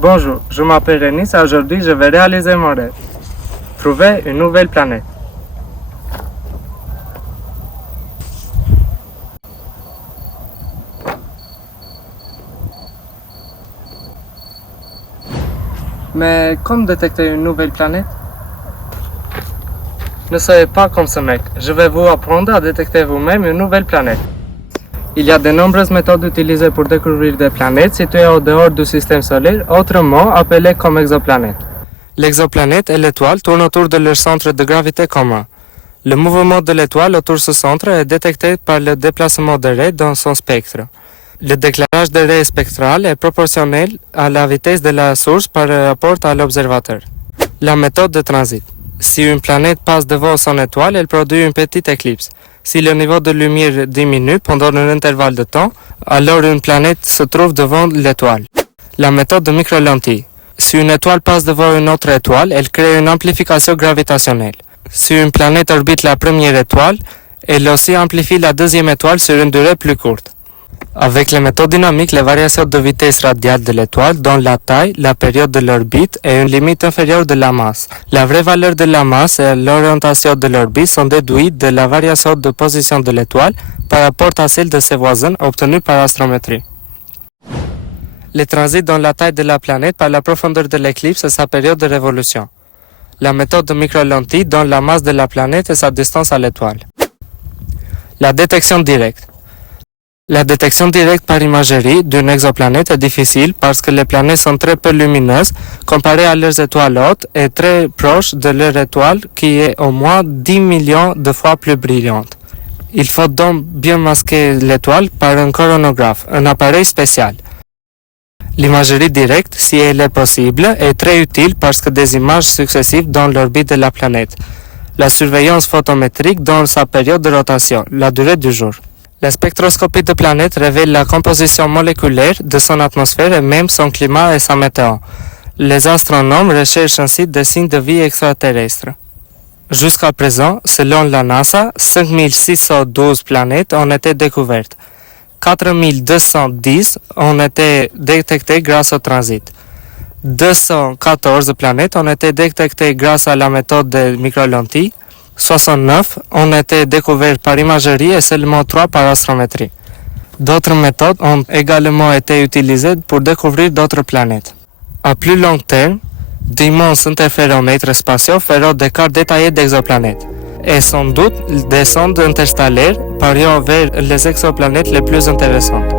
Bonjour, je m'appelle Renis et aujourd'hui je vais réaliser mon rêve. Trouver une nouvelle planète. Mais comment détecter une nouvelle planète? Ne soyez pas comme ce mec, je vais vous apprendre à détecter vous-même une nouvelle planète. Il y a de nombreuses méthodes utilisées pour découvrir des planètes situées au dehors du système solaire, autrement appelées comme exoplanètes. L'exoplanète et l'étoile tournent autour de leur centre de gravité commun. Le mouvement de l'étoile autour de ce centre est détecté par le déplacement des raies dans son spectre. Le déclarage des raies spectrales est proportionnel à la vitesse de la source par rapport à l'observateur. La méthode de transit. Si une planète passe devant son étoile, elle produit une petite éclipse. Si le niveau de lumière diminue pendant un intervalle de temps, alors une planète se trouve devant l'étoile. La méthode de micro-lentille. Si une étoile passe devant une autre étoile, elle crée une amplification gravitationnelle. Si une planète orbite la première étoile, elle aussi amplifie la deuxième étoile sur une durée plus courte. Avec les méthodes dynamiques, les variations de vitesse radiale de l'étoile donnent la taille, la période de l'orbite et une limite inférieure de la masse. La vraie valeur de la masse et l'orientation de l'orbite sont déduites de la variation de position de l'étoile par rapport à celle de ses voisins obtenue par astrométrie. Le transit donne la taille de la planète par la profondeur de l'éclipse et sa période de révolution. La méthode de micro-lentille donne la masse de la planète et sa distance à l'étoile. La détection directe. La détection directe par imagerie d'une exoplanète est difficile parce que les planètes sont très peu lumineuses comparées à leurs étoiles hôtes et très proches de leur étoile qui est au moins 10 millions de fois plus brillante. Il faut donc bien masquer l'étoile par un coronographe, un appareil spécial. L'imagerie directe, si elle est possible, est très utile parce que des images successives donnent l'orbite de la planète. La surveillance photométrique donne sa période de rotation, la durée du jour. La spectroscopie de planètes révèle la composition moléculaire de son atmosphère et même son climat et sa météo. Les astronomes recherchent ainsi des signes de vie extraterrestre. Jusqu'à présent, selon la NASA, 5612 planètes ont été découvertes. 4210 ont été détectées grâce au transit. 214 planètes ont été détectées grâce à la méthode de micro-lentille. 69 ont été découvertes par imagerie et seulement 3 par astrométrie. D'autres méthodes ont également été utilisées pour découvrir d'autres planètes. À plus long terme, d'immenses interféromètres spatiaux feront des cartes détaillées d'exoplanètes et sans doute des sondes interstellaires parieront vers les exoplanètes les plus intéressantes.